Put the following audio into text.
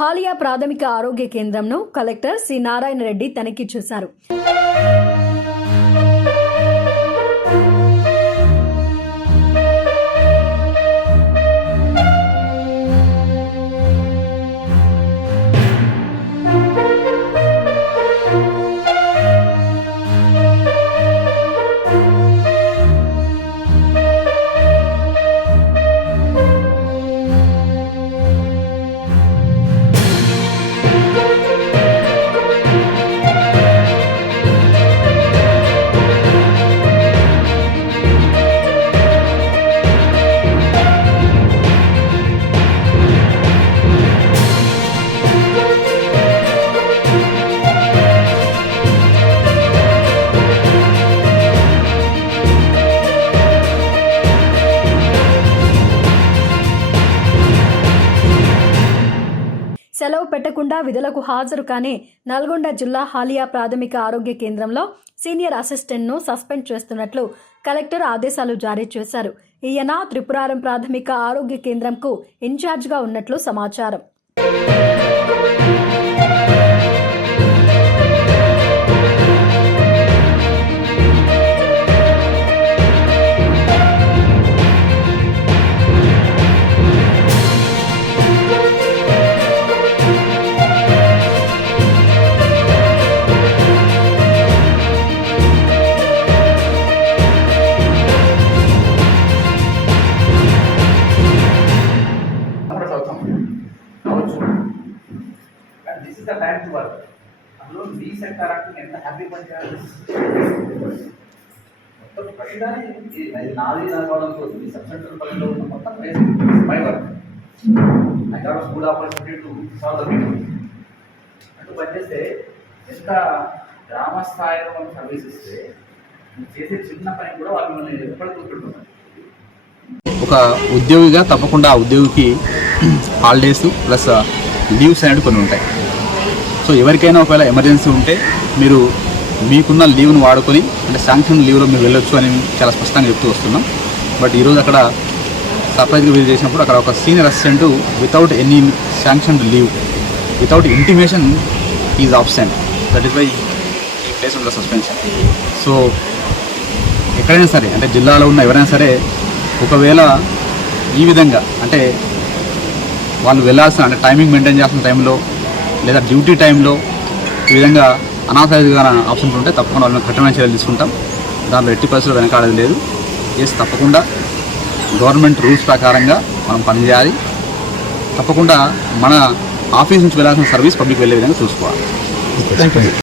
హాలియా ప్రాథమిక ఆరోగ్య కేంద్రంను collector C Narayana Reddy తనిఖీ చేశారు. సెలవు పెట్టకుండా విధులకు హాజరు కాని నల్గొండ జిల్లా హాలియా ప్రాథమిక ఆరోగ్య కేంద్రంలో సీనియర్ అసిస్టెంట్ను సస్పెండ్ చేస్తున్నట్లు కలెక్టర్ ఆదేశాలు జారీ చేశారు. ఈయన త్రిపురారం ప్రాథమిక ఆరోగ్య కేంద్రంకు ఇన్ఛార్జ్గా ఉన్నట్లు సమాచారం. This is the time to work. అందులో మీ సెక్టార్ అంటే ఎంత హ్యాపీ పనిచేయాలి. మొత్తం ప్రతిదాని అది నాది కావడంతో మీ సబ్ సెంటర్ పనిలో ఉన్న మొత్తం my work. I got good opportunity to solve the problem. అంటూ పనిచేస్తే ఎంత గ్రామ స్థాయిలో మనం సర్వీస్ ఇస్తే చేసే చిన్న పని కూడా వాళ్ళు మిమ్మల్ని ఎప్పటికీ గుర్తుంటున్నారు. ఒక ఉద్యోగిగా తప్పకుండా ఆ ఉద్యోగికి హాలిడేస్ ప్లస్ లీవ్స్ అనేవి కొన్ని ఉంటాయి. సో ఎవరికైనా ఒకవేళ ఎమర్జెన్సీ ఉంటే మీరు మీకున్న లీవ్ను వాడుకొని అంటే శాంక్షన్ లీవ్లో మీరు వెళ్ళొచ్చు అని చాలా స్పష్టంగా చెప్తూ వస్తున్నాం. బట్ ఈరోజు అక్కడ సర్ప్రైజ్గా విజిట్ చేసినప్పుడు అక్కడ ఒక senior assistant without any sanction leave without intimation is absent. That is why ఈ place of the suspension. So ఎక్కడైనా సరే అంటే జిల్లాలో ఉన్న ఎవరైనా సరే ఒకవేళ ఈ విధంగా అంటే వాళ్ళు వెళ్ళాల్సిన అంటే టైమింగ్ మెయింటైన్ చేయాల్సిన టైంలో లేదా డ్యూటీ టైంలో ఈ విధంగా అనాథరైజ్గా ఆప్షన్స్ ఉంటే తప్పకుండా వాళ్ళని కఠినమైన చర్యలు తీసుకుంటాం. దాంట్లో ఎట్టి పరిస్థితులు వెనకాడేది లేదు. ఎస్ తప్పకుండా గవర్నమెంట్ రూల్స్ ప్రకారంగా మనం పనిచేయాలి. తప్పకుండా మన ఆఫీస్ నుంచి వెళ్ళాల్సిన సర్వీస్ పబ్లిక్ వెళ్ళే విధంగా చూసుకోవాలి.